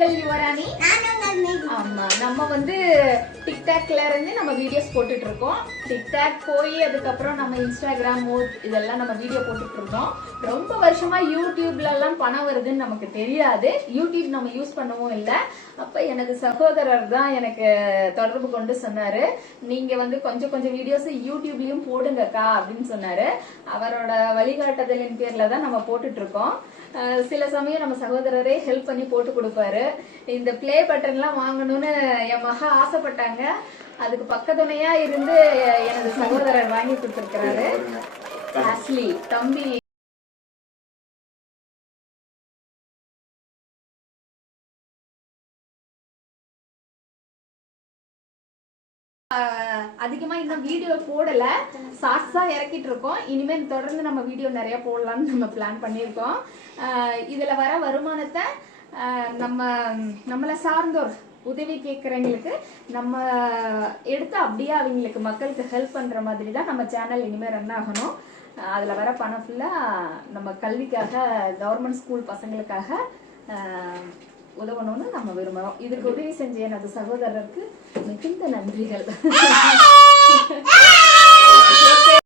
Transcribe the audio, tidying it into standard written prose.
உங்கள் யுவராணி. ஆமா, நம்ம வந்து டிக்டாக்ல இருந்து நம்ம வீடியோஸ் போட்டுட்டு இருக்கோம். டிக்டாக் போய் அதுக்கப்புறம் நம்ம இன்ஸ்டாகிராம் இதெல்லாம் நம்ம வீடியோ போட்டுட்டு இருக்கோம். ரொம்ப வருஷமா யூடியூப்ல எல்லாம் பணம் வருதுன்னு நமக்கு தெரியாது. யூடியூப் நம்ம யூஸ் பண்ணவும் இல்லை. அப்ப எனது சகோதரர் தான் எனக்கு தொடர்பு கொண்டு சொன்னாரு, நீங்க வந்து கொஞ்சம் கொஞ்சம் வீடியோஸ் யூடியூப்லயும் போடுங்கக்கா அப்படின்னு சொன்னாரு. அவரோட வழிகாட்டுதலின் பேர்ல தான் நம்ம போட்டுட்டு இருக்கோம். சில சமயம் நம்ம சகோதரரே ஹெல்ப் பண்ணி போட்டு கொடுப்பாரு. இந்த பிளே பட்டன்லாம் வாங்கணும்னு என் மகா ஆசைப்பட்டாங்க. அதுக்கு பக்கத்துணையா இருந்து எனது சகோதரர் வாங்கி கொடுத்திருக்கிறாரு. ஆஸ்லி தம்பி அதிகமா இன்னும் வீடியோ போடல, ஷார்ட்ஸா இறக்கிட்டு இருக்கோம். இனிமேல் தொடர்ந்து நம்ம வீடியோ நிறைய போடலாம்னு நம்ம பிளான் பண்ணியிருக்கோம். இதுல வர வருமானத்தை நம்மளை சார்ந்தோர் உதவி கேட்கறவங்களுக்கு நம்ம எடுத்து அப்படியே அவங்களுக்கு மக்களுக்கு ஹெல்ப் பண்ற மாதிரி தான் நம்ம சேனல் இனிமேல் ரன் ஆகணும். அதுல வர பணம் ஃபுல்லா நம்ம கல்விக்காக, கவர்மெண்ட் ஸ்கூல் பசங்களுக்காக உதவணும்னு நம்ம விரும்புறோம். இதுக்கு உதவி செஞ்ச எனது சகோதரருக்கு மிகுந்த நன்றிகள்.